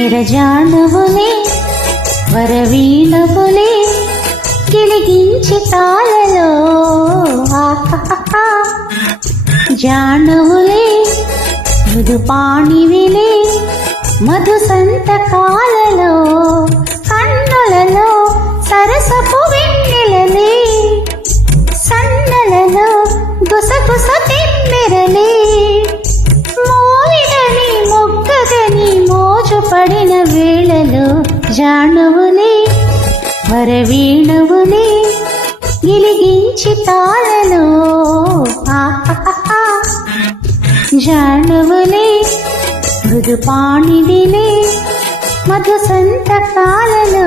నిరజానువులే వరవీణవులే గిలిగించి తాళలో జానువులే మృదుపాణివిలే మధు సంతకాలలో కన్నులలో సరసపు వెన్నెలలే సన్నలలో గుసగుస తిమ్మెరలే మోవిడని మొగ్గదని మోజుపడిన వేళలో జానువులే వరవీణవులే గిలిగించి తాళలో జానువులే మృదుపాణివిలే మధు సంతకాలలో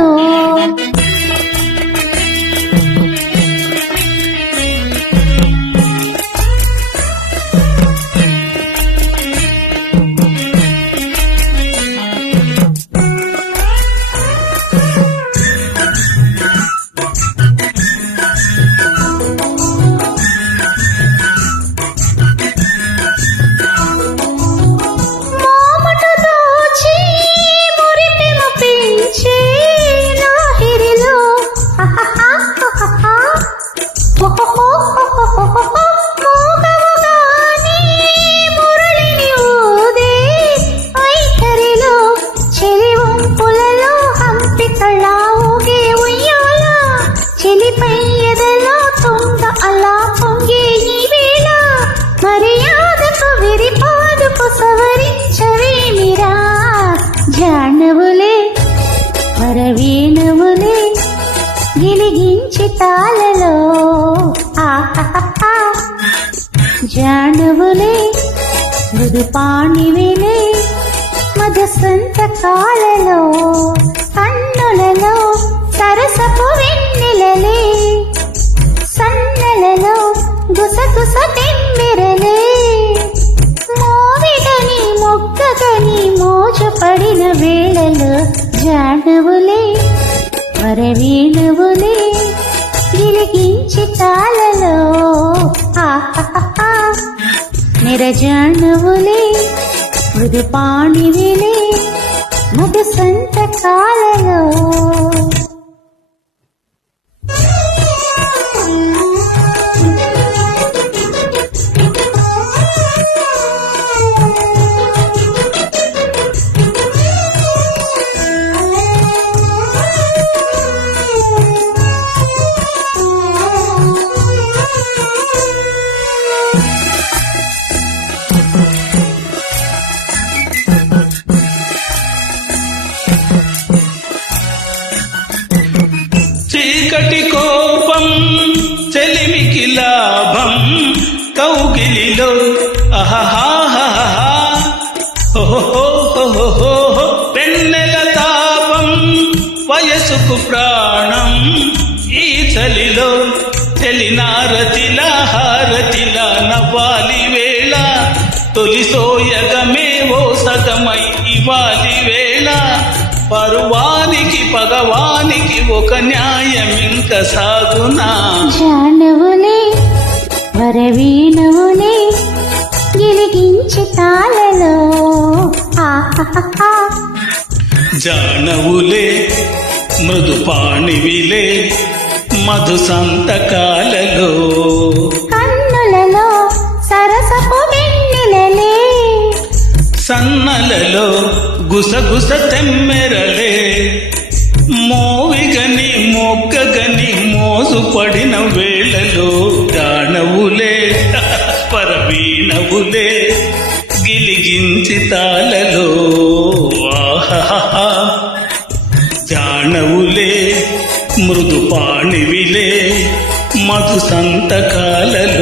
జానువులే వరవీణవులే గిలిగించి తాళలో జానువులే మృదుపాణివిలే మధు సంతకాలలో కన్నులలో సరసపు వెన్నెలలే సన్నలలో గుసగుస తిమ్మెరలే మోవిడని మొగ్గని మోజుపడిన వేళలో జానువులే వరవీణవులే గిలిగించి తాళలో నిరజానువులే మృదుపాణివిలే మధు సంతకాలలో చీకటి కోపం చెలిమికి లాభం కౌగిలిలో పెన్నెల తాపం వయసుకు ప్రాణం ఈ చలిలో చెలినారతిలా హారతిలా నవ్వాలి వేళ తొలి సోయగమే ఓ సగమై ఇవాలి వేళ పరువానికి పగవానికి ఒక న్యాయం ఇంక సాగునా జానువులే వరవీణవులే గిలిగించి తాళలో జానవులే మృదుపాణివిలే మధు సంతకాలలో కన్నులలో సరసపు వెన్నెలలే సన్నలలో గుసగుస తెమ్మెరలే మోవిగని మొగ్గగని మోజుపడిన వేళలో జానవులే పరవీణవులే గిలిగించి తాళలో జానవులే మృదుపాణివిలే మధు సంతకాలలో